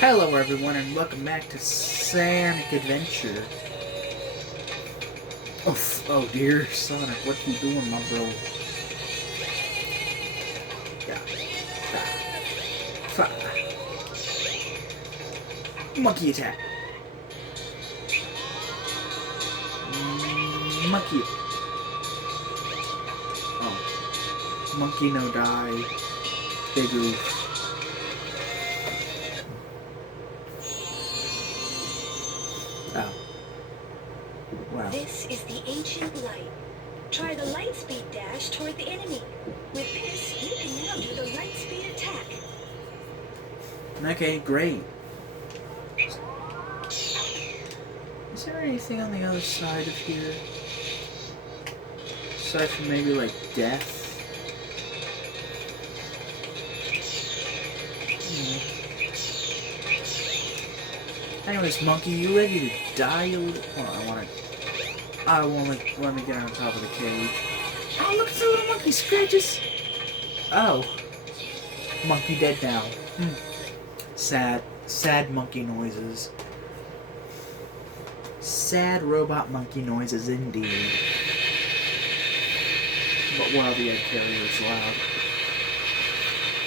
Hello everyone and welcome back to Sonic Adventure. Oh dear Sonic, what you doing, my bro? Yeah. Monkey attack. Monkey. Oh. Monkey no die. Big oof. Oh. Wow. This is the ancient light. Try the light speed dash toward the enemy. With this, you can now do the light speed attack. Okay, great. Is there anything on the other side of here? Aside from maybe like death? Anyways, monkey, you ready to die a little? Hold on, let me get on top of the cage. Oh, look at the little monkey scratches. Oh, monkey dead now. Sad monkey noises. Sad robot monkey noises indeed. But while the egg carrier is loud,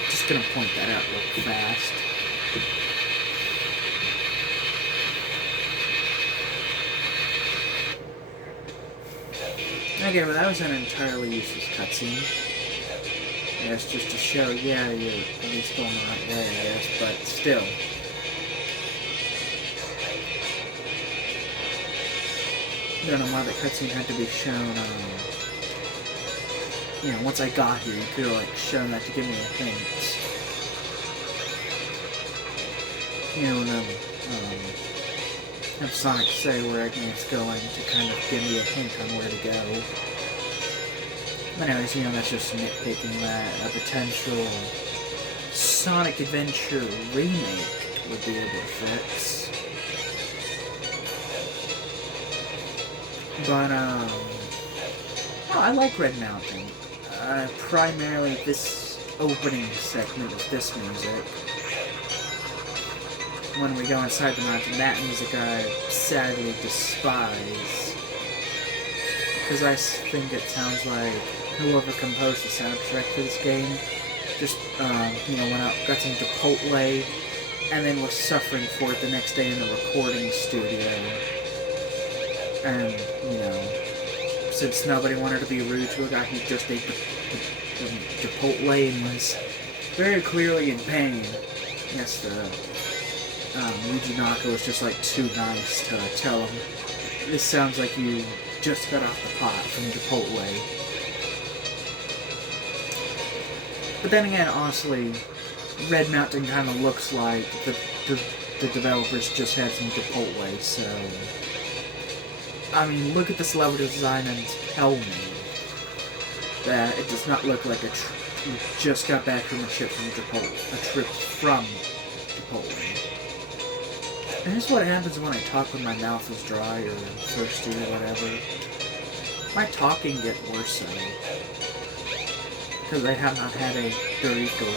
just gonna point that out real fast. Okay, but that was an entirely useless cutscene. Yes, just to show, yeah, you're at least going the right way, I guess, but still. Don't know why the cutscene had to be shown, once I got here, you could have, like, shown that to give me a hint. Have Sonic say where it's going to kind of give me a hint on where to go. But anyways, that's just nitpicking that a potential Sonic Adventure remake would be able to fix. But, I like Red Mountain. Primarily this opening segment of this music. When we go inside the mountain, that music I sadly despise. Because I think it sounds like whoever composed the soundtrack for this game just, went out, got some Chipotle, and then was suffering for it the next day in the recording studio. And, since nobody wanted to be rude to a guy who just ate the Chipotle and was very clearly in pain, yes, Yuji Naka was just like too nice to tell him, this sounds like you just got off the pot from Chipotle. But then again, honestly, Red Mountain kind of looks like the developers just had some Chipotle, so... I mean, look at this level design and tell me that it does not look like you just got back from a trip from Chipotle. And this is what happens when I talk when my mouth is dry or thirsty or whatever. My talking gets worse though. Because I have not had a burrito.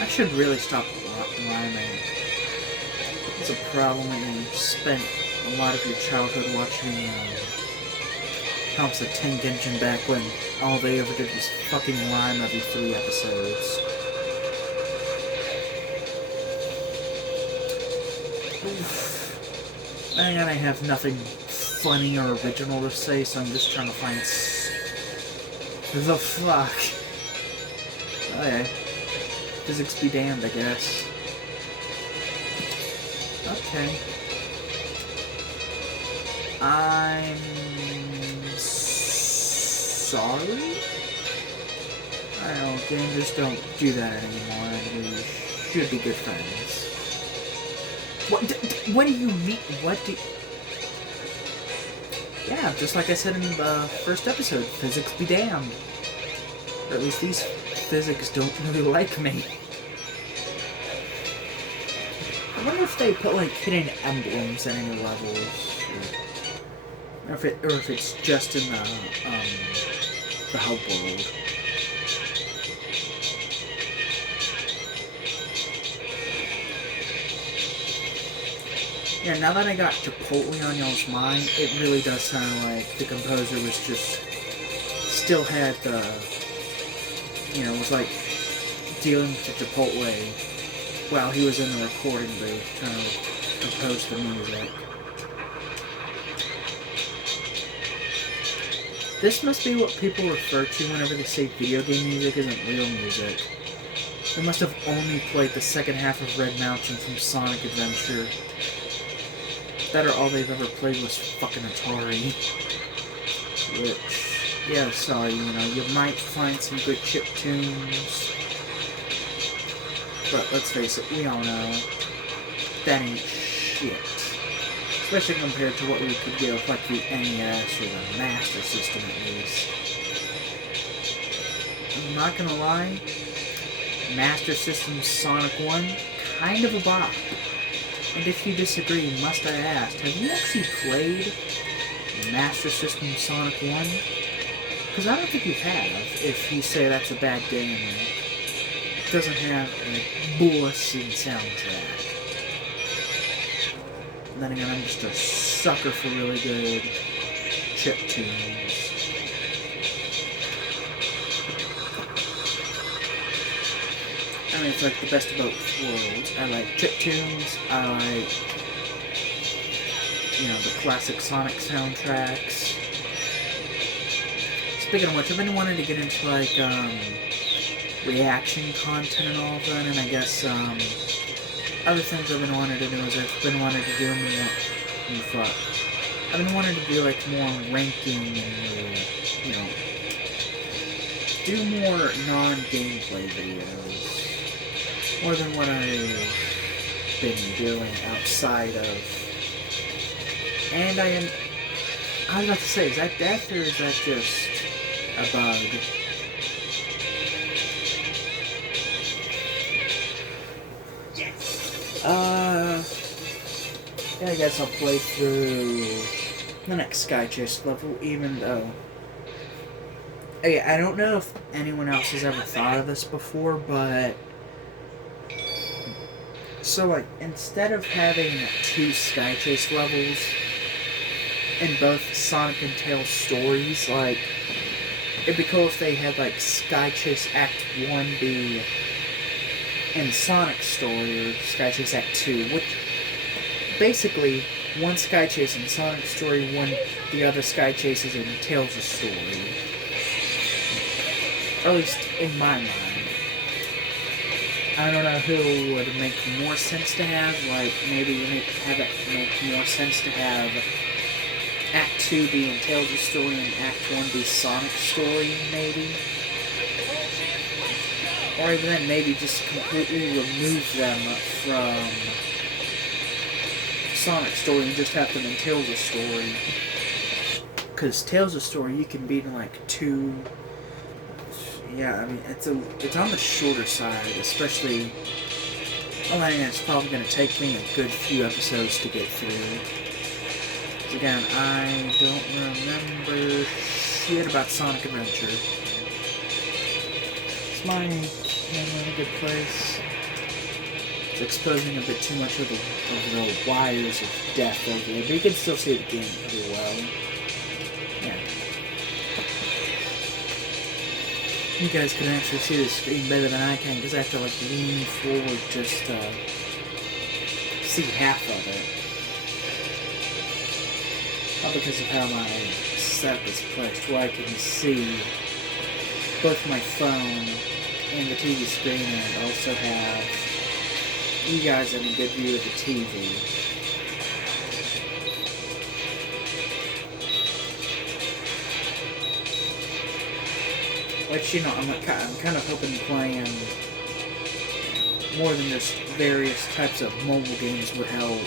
I should really stop rhyming. It's a problem when you spent a lot of your childhood watching Thomas the Tank Engine back when all they ever did was fucking rhyme every 3 episodes. And I have nothing funny or original to say, so I'm just trying to find the fuck. Okay. Physics be damned, I guess. Okay. I'm sorry? I don't know, gamers don't do that anymore, and we should be good friends. What do you mean? Yeah, just like I said in the first episode, physics be damned. Or at least these physics don't really like me. I wonder if they put, like, hidden emblems in any levels, or if it's just in the hub world. Yeah, now that I got Chipotle on y'all's mind, it really does sound like the composer was just still had the, was like dealing with the Chipotle while he was in the recording booth trying to compose the music. This must be what people refer to whenever they say video game music isn't real music. They must have only played the second half of Red Mountain from Sonic Adventure. That or all they've ever played was fucking Atari. Which, yeah, sorry, you might find some good chip tunes. But let's face it, we all know that ain't shit. Especially compared to what we could get with like the NES or the Master System at least. I'm not gonna lie, Master System Sonic 1, kind of a bop. And if you disagree, must I ask, have you actually played Master System Sonic 1? Because I don't think you have, if you say that's a bad game and it doesn't have a bullshit soundtrack. And then again, I'm just a sucker for really good chip tunes. I mean, it's like the best of both worlds. I like chip tunes, I like, the classic Sonic soundtracks. Speaking of which, I've been wanting to get into, like, reaction content and all of that, and I guess, other things I've been wanting to do is I've been wanting to do more, I've been wanting to do, like, more ranking and, do more non-gameplay videos. More than what I've been doing outside of. And I was about to say, is that death or is that just a bug? Yeah, I guess I'll play through the next Sky Chase level, even though... Hey, I don't know if anyone else has ever thought of this before, but... So, like, instead of having 2 Sky Chase levels in both Sonic and Tails stories, like, it'd be cool if they had, like, Sky Chase Act 1 be in Sonic's story, or Sky Chase Act 2, which, basically, one Sky Chase in Sonic's story, the other Sky Chase is in Tails' story. Or at least in my mind. I don't know who would make more sense to have, like, maybe have it make more sense to have Act 2 be in Tails' story and Act 1 be Sonic's story, maybe. Or even then, maybe just completely remove them from Sonic's story and just have them in Tails' story. Because Tails' story, you can beat in, like, 2... Yeah, I mean, it's on the shorter side, especially... Well, I mean, it's probably going to take me a good few episodes to get through. Again, I don't remember shit about Sonic Adventure. Is my camera in a good place? It's exposing a bit too much of the wires of death over there, but you can still see the game pretty well. Yeah. You guys can actually see the screen better than I can, because I have to, like, lean forward just to see half of it. All because of how my setup is placed, where I can see both my phone and the TV screen, and also have you guys in a good view of the TV. Which, I'm kind of hoping playing more than just various types of mobile games would help.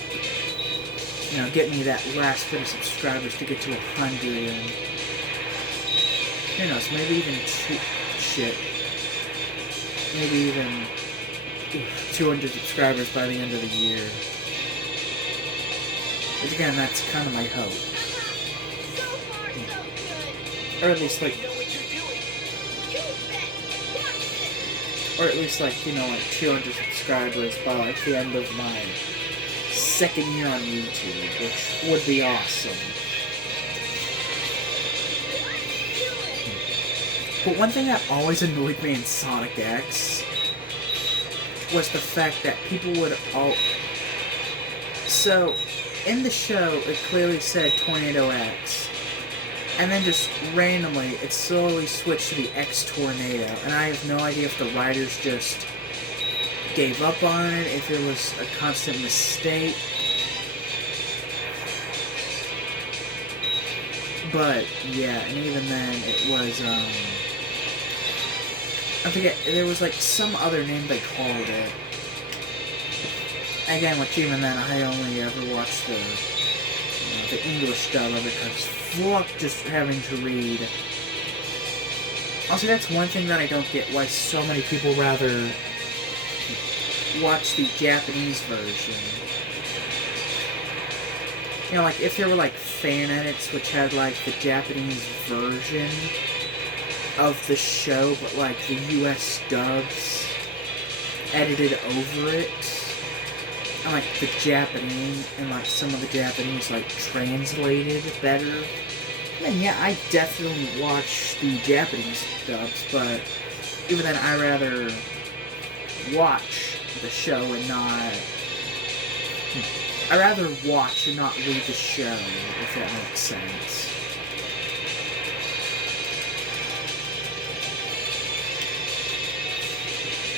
Get me that last bit of subscribers to get to 100, and who knows, maybe even maybe even 200 subscribers by the end of the year. But again, that's kind of my hope. Or at least, like, 200 subscribers by, like, the end of my second year on YouTube, which would be awesome. But one thing that always annoyed me in Sonic X was the fact that people would all... So, in the show, it clearly said Tornado X. And then just randomly, it slowly switched to the X Tornado. And I have no idea if the writers just gave up on it, if it was a constant mistake. But, yeah, and even then, it was, I forget, there was like some other name they called it. Again, which even then, I only ever watched the English dub of it, because fuck just having to read. Also, that's one thing that I don't get, why so many people rather watch the Japanese version. You know, like, if there were, like, fan edits which had, like, the Japanese version of the show, but, like, the US dubs edited over it, and, like, the Japanese, and, like, some of the Japanese, like, translated better, then, yeah, I definitely watch the Japanese dubs, but even then, I rather watch the show and not... I rather watch and not read the show, if that makes sense.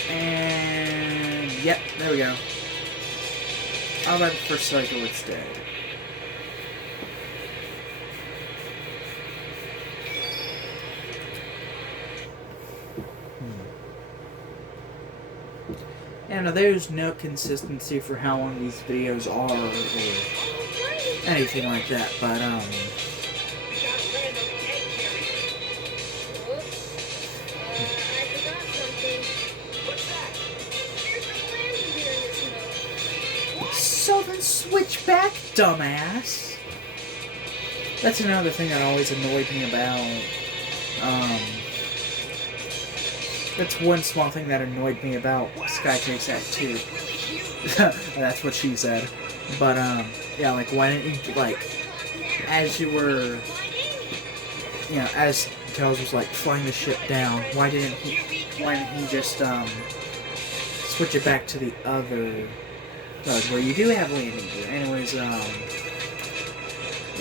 And... yep, there we go. How about the first cycle, it's dead. And there's no consistency for how long these videos are, or anything like that, but, So then switch back, dumbass! That's another thing that always annoyed me about, that's one small thing that annoyed me about Skychase Act 2. That's what she said. But, yeah, like, why didn't you, like, as you were, you know, as Tails was, like, flying the ship down, why didn't he just, switch it back to the other mode, where you do have landing gear. Anyways, yeah,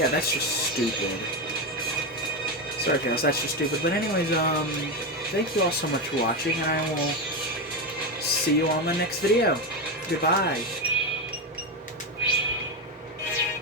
that's just stupid. Sorry, Tails, that's just stupid. But anyways, thank you all so much for watching, and I will see you on the next video. Goodbye.